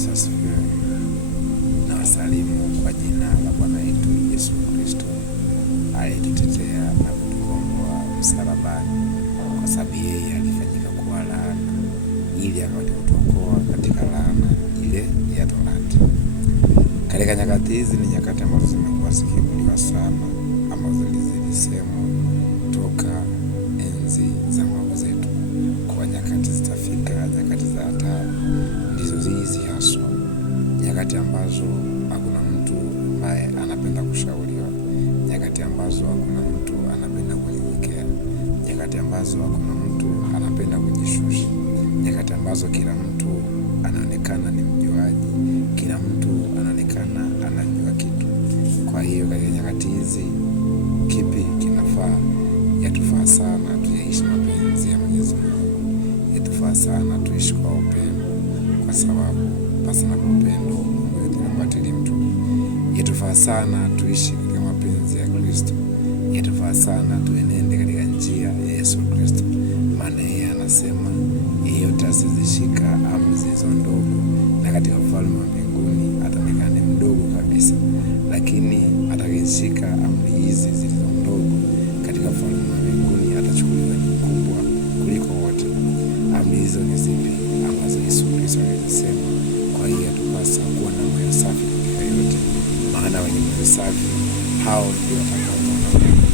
Yesu asifiwe. Na wasalimu kwa jina la Bwana wetu Yesu Kristo aliyetutetea na kutukomboa msalabani, kwa sababu yeye alifanyika kuwa laana ili apate kutuokoa katika laana ile ya Torati. Katika nyakati hizi ni nyakati ambazo zimekuwa zikiibuliwa sana, ambazo zilisemwa toka enzi za mababu zetu, kwa nyakati zitafika, nyakati za hatari ndizo hizi haswa, nyakati ambazo hakuna mtu ambaye anapenda kushauriwa, nyakati ambazo hakuna mtu anapenda kunyenyekea, nyakati ambazo hakuna mtu anapenda kujishusha, nyakati ambazo kila mtu anaonekana ni mjuaji, kila mtu anaonekana anajua kitu. Kwa hiyo katika nyakati hizi kipi kinafaa? Yatufaa sana tuyaishi mapenzi ya Mwenyezi Mungu, yatufaa sana tuishi kwa upendo, kwa sababu pasina upendo Mungu yutambatili mtu. Yatufaa sana tuishi katika mapenzi ya Kristo, yatufaa sana tuenende katika njia ya Yesu Kristo, maana yeye anasema yeyote asizishika amri zilizo ndogo, na katika ufalme wa mbinguni ataonekana mdogo kabisa, lakini atakayeshika amri hizi zilizo ndogo katika ufalme wa mbinguni atachukuliwa ni mkubwa kuliko wote. Amri hizo ni zipi? Ambazo Yesu Kristo alisema. Kwa hiyo yatupasa kuwa na moyo safi katika yote, maana wenye moyo safi hao ndio watakaomwona Mungu.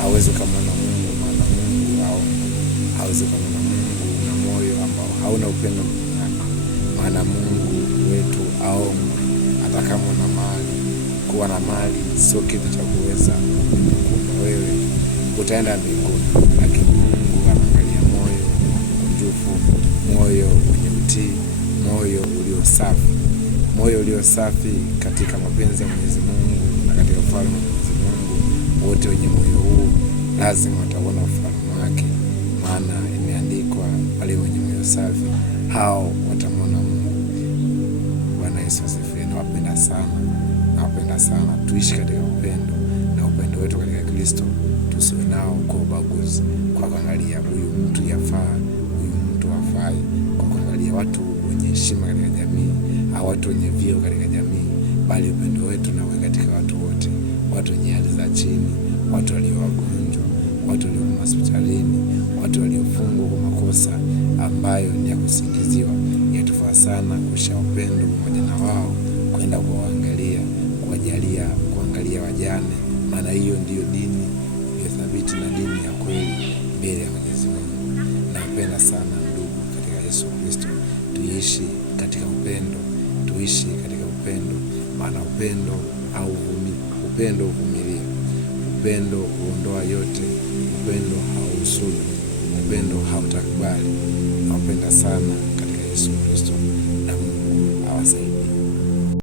Hawezi kumwona Mungu maana Mungu hawezi kumwona Mungu na moyo ambao hauna upendo ndani, maana Mungu wetu aombe atakamwona mali. Kuwa na mali sio kitu cha kuweza kukumba wewe utaenda mbinguni, lakini Mungu anaangalia moyo mkunjufu, moyo wenye utii, moyo ulio safi, moyo ulio safi katika mapenzi ya Mwenyezi Mungu na katika ufalme wa Mwenyezi Mungu. Wote wenye moyo huu lazima wataona ufalme wake, maana imeandikwa, wale wenye moyo safi hao watamwona Mungu. Bwana Yesu asifiwe. Nawapenda sana tuishi katika upendo, na upendo wetu katika Kristo tusiwe nao kwa ubaguzi, kwa kuangalia huyu mtu yafaa, huyu mtu hafai, kwa kuangalia watu wenye heshima katika jamii au watu wenye vyeo katika jamii, bali upendo wetu na uwe katika watu wote, watu wenye hali za chini, watu walio wagonjwa, watu walio hospitalini, watu waliofungwa kwa makosa ambayo ni ya kusingiziwa. Yatufaa sana kuisha upendo pamoja na wao, kwenda kuwaangalia, kuangalia wajane, maana hiyo ndiyo dini ya thabiti na dini ya kweli mbele ya Mwenyezi Mungu. Napenda sana ndugu katika Yesu Kristo, tuishi katika upendo, tuishi katika upendo, maana upendo huvumilia, upendo huondoa yote, upendo hauhusudu, upendo hautakubali. Napenda sana katika Yesu Kristo, na Mungu awasaidie.